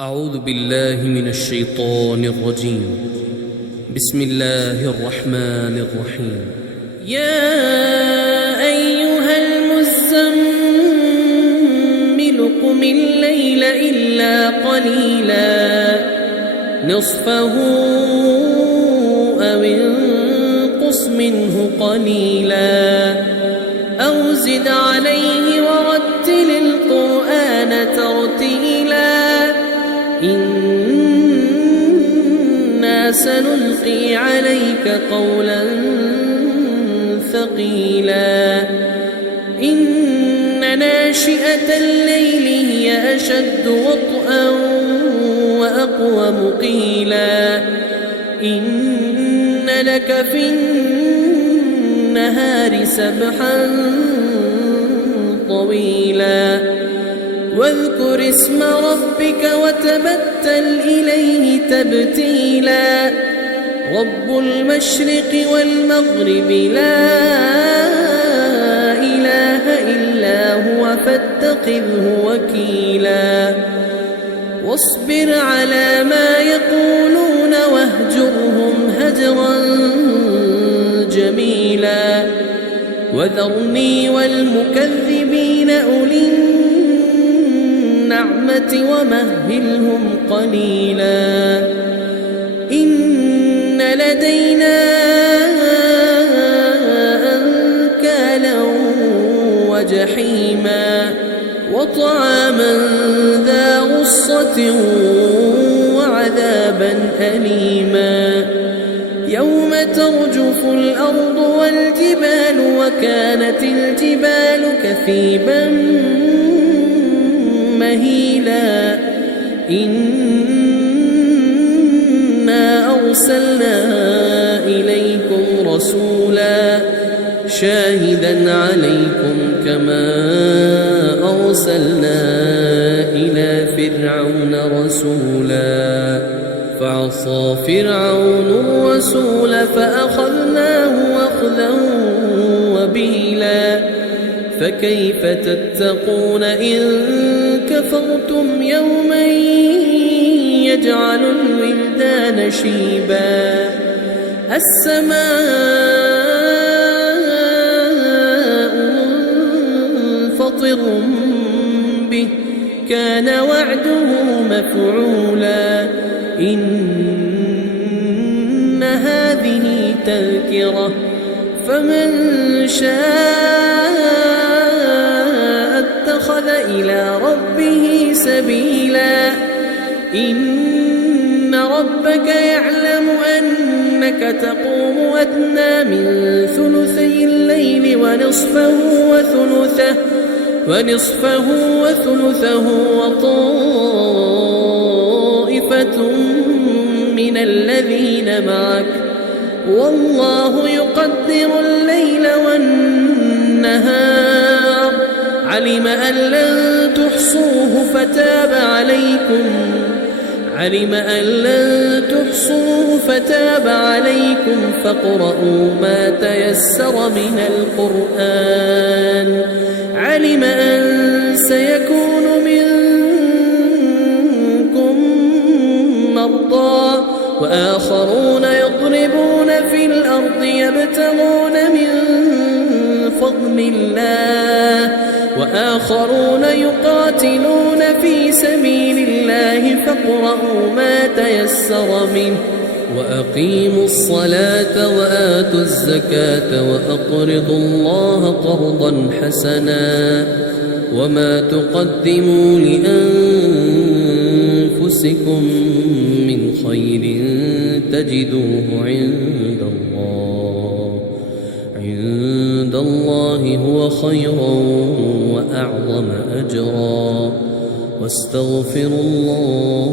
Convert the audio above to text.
أعوذ بالله من الشيطان الرجيم. بسم الله الرحمن الرحيم. يا أيها المزمل قم الليل إلا قليلا نصفه أو انقص منه قليلا أو زد عليه ورتل القرآن ترتيلا إنا سنلقي عليك قولا ثقيلا إن ناشئة الليل هي أشد وطئا وأقوم قيلا إن لك في النهار سبحا طويلا واذكر اسم ربك وتبتل إليه تبتيلا رب المشرق والمغرب لا إله إلا هو فاتخذه وكيلا واصبر على ما يقولون واهجرهم هجرا جميلا وذرني والمكذبين أولي النعمة ومهلهم قليلا إن لدينا أنكالا وجحيما وطعاما ذا غصة وعذابا أليما يوم ترجف الأرض والجبال وكانت الجبال كثيبا مهيلا إنا أرسلنا إليكم رسولا شاهدا عليكم كما أرسلنا إلى فرعون رسولا فعصى فرعون الرسول فأخذناه أخذا وبيلا فكيف تتقون إن كفرتم يوما يجعل الولدان شيبا السماء منفطر به كان وعده مفعولا إن هذه تذكرة فمن شاء اتخذ إلى ربه سبيلا إن ربك يعلم أنك تقوم أدنى من ثلثي الليل ونصفه وثلثه وطائفة من الذين معك والله يقدر الليل والنهار علم أن لن تحصوه فتاب عليكم فاقرؤوا ما تيسر من القرآن علم أن سيكون منكم مرضى وآخرون يضربون في الأرض يبتغون من فضل الله وآخرون يقاتلون في سبيل الله فاقرؤوا ما تيسر منه وأقيموا الصلاة وآتوا الزكاة وأقرضوا الله قرضا حسنا وما تقدموا لأنفسكم من خير تجدوه عند الله هو خيرا وأعظم أجرا واستغفروا الله